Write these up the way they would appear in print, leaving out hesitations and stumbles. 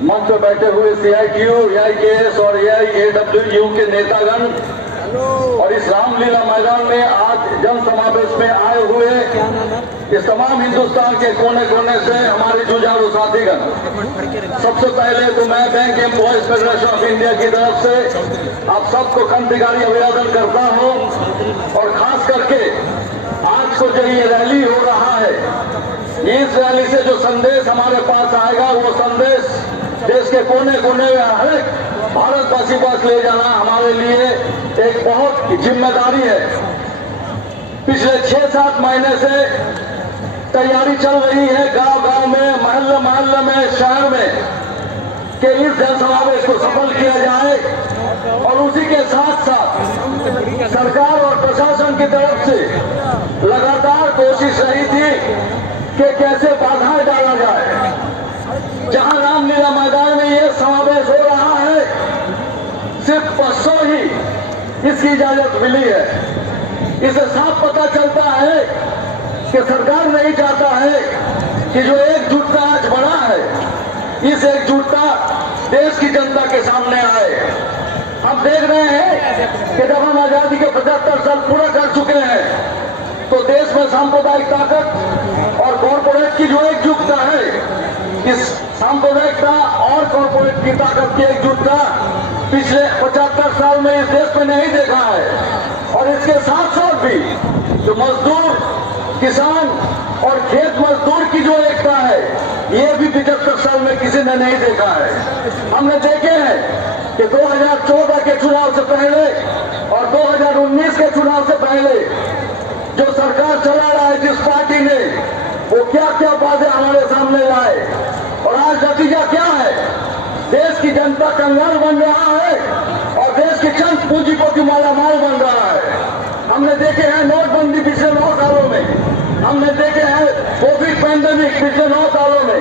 मंच पर बैठे हुए सीआईटीयू, एआईकेएस और एआईएडब्ल्यूयू के नेतागण और इस रामलीला मैदान में आज जन समावेश में आए हुए इस तमाम हिंदुस्तान के कोने कोने से हमारे जुझारू साथीगण, सबसे पहले तो मैं bank employees federation of India की तरफ से आप सबको क्रांतिकारी अभिवादन करता हूं और खास करके आज को जो ये रैली हो रहा है, इस रैली से जो संदेश हमारे पास आएगा वो संदेश देश के कोने कोने में हर एक भारतवासी पास ले जाना हमारे लिए एक बहुत जिम्मेदारी है। पिछले 6-7 महीने से तैयारी चल रही है गांव गांव में, महल्ले महल्ले में, शहर में कि इस जनसमावेश को सफल किया जाए और उसी के साथ साथ सरकार और प्रशासन की तरफ से लगातार कोशिश रही थी कि कैसे बाधाएं डाला जाए। जहां रामलीला मैदान में ये समावेश हो रहा है, सिर्फ 500 ही इसकी इजाजत मिली है। इसे साफ पता चलता है कि सरकार नहीं चाहता है कि जो एकजुटता आज बना है, इस एकजुटता देश की जनता के सामने आए। हम देख रहे हैं कि जब हम आजादी के 75 साल पूरा कर चुके हैं तो देश में सांप्रदायिक ताकत और कॉरपोरेट की जो एकजुटता है, इस सांप्रदायिकता और कॉरपोरेट की ताकत की एकजुटता पिछले 75 साल में इस देश में नहीं देखा है। और इसके साथ साथ भी जो मजदूर, किसान और खेत मजदूर की जो एकता है, ये भी 75 साल में किसी ने नहीं देखा है। हमने देखे हैं कि 2014 के चुनाव से पहले और 2019 के चुनाव से पहले जो सरकार चला रहा है जिस पार्टी ने, वो क्या क्या बातें हमारे सामने लाए और आज नतीजा क्या है? देश की जनता कंगाल बन रहा है और देश की चंद पूंजीपति मालामाल बन रहा है। हमने देखे हैं नोटबंदी पिछले 9 सालों में, हमने देखे हैं कोविड पैंडेमिक पिछले 9 सालों में।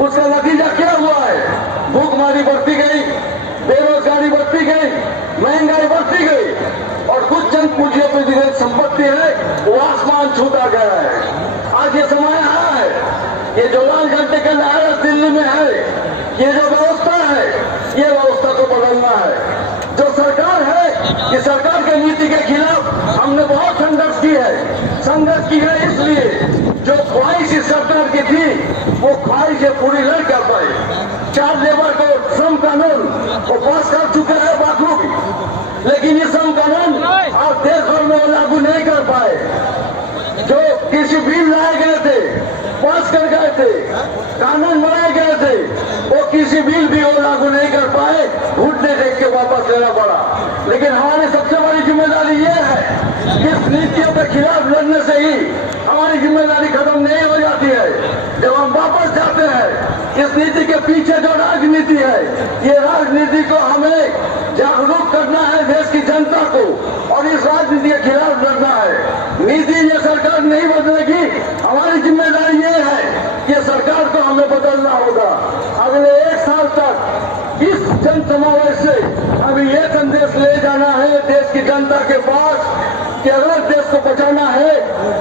उसका नतीजा क्या हुआ है? भूखमरी बढ़ती गई, बेरोजगारी बढ़ती गई, महंगाई बढ़ती गई और कुछ चंद पूंजीपति की संपत्ति है वो आसमान छूता गया है। आज ये समय आया है, ये जो लाल झंडे का लहरा दिल्ली में है, ये जो व्यवस्था है, ये व्यवस्था को बदलना है। जो सरकार है, ये सरकार की नीति के खिलाफ हमने बहुत संघर्ष की है। संघर्ष की है इसलिए जो ख्वाहिश इस सरकार की थी वो ख्वाहिश पूरी नहीं कर पाई। 4 लेबर को श्रम कानून वो पास कर चुके हैं बाथरूम की, लेकिन ये श्रम कानून आज देश भर में लागू नहीं कर पाए। जो कृषि बिल लाए गए थे, पास कर गए थे, कानून बनाए गए थे, वो किसी बिल भी वो लागू नहीं कर पाए, घुटने टेक के वापस लेना पड़ा। लेकिन हमारी सबसे बड़ी जिम्मेदारी ये है कि इस नीतियों के खिलाफ लड़ने से ही हमारी जिम्मेदारी खत्म नहीं हो जाती है। जब हम वापस जाते हैं, इस नीति के पीछे जो राजनीति है, ये राजनीति को हमें जागरूक करना है देश की जनता को और इस राजनीति के खिलाफ लड़ना है। नीति ये सरकार नहीं बदलेगी, हमारी जिम्मेदारी ये है कि सरकार को हमें बदलना होगा। अगले 1 साल तक इस जन समावेश से हमें ये संदेश ले जाना है देश की जनता के पास कि अगर देश को बचाना है,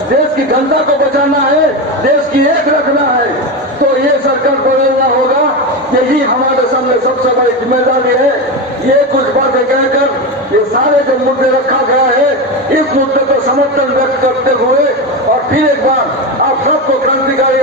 देश की जनता को बचाना है, देश की एक रखना है, तो ये सरकार बदलना होगा। यही हमारे सामने सबसे बड़ी जिम्मेदारी है। ये कुछ बातें कहकर ये सारे जो मुद्दे रखा गया है, इस मुद्दे पर समर्थन व्यक्त करते हुए और फिर एक बार आप सबको क्रांतिकारी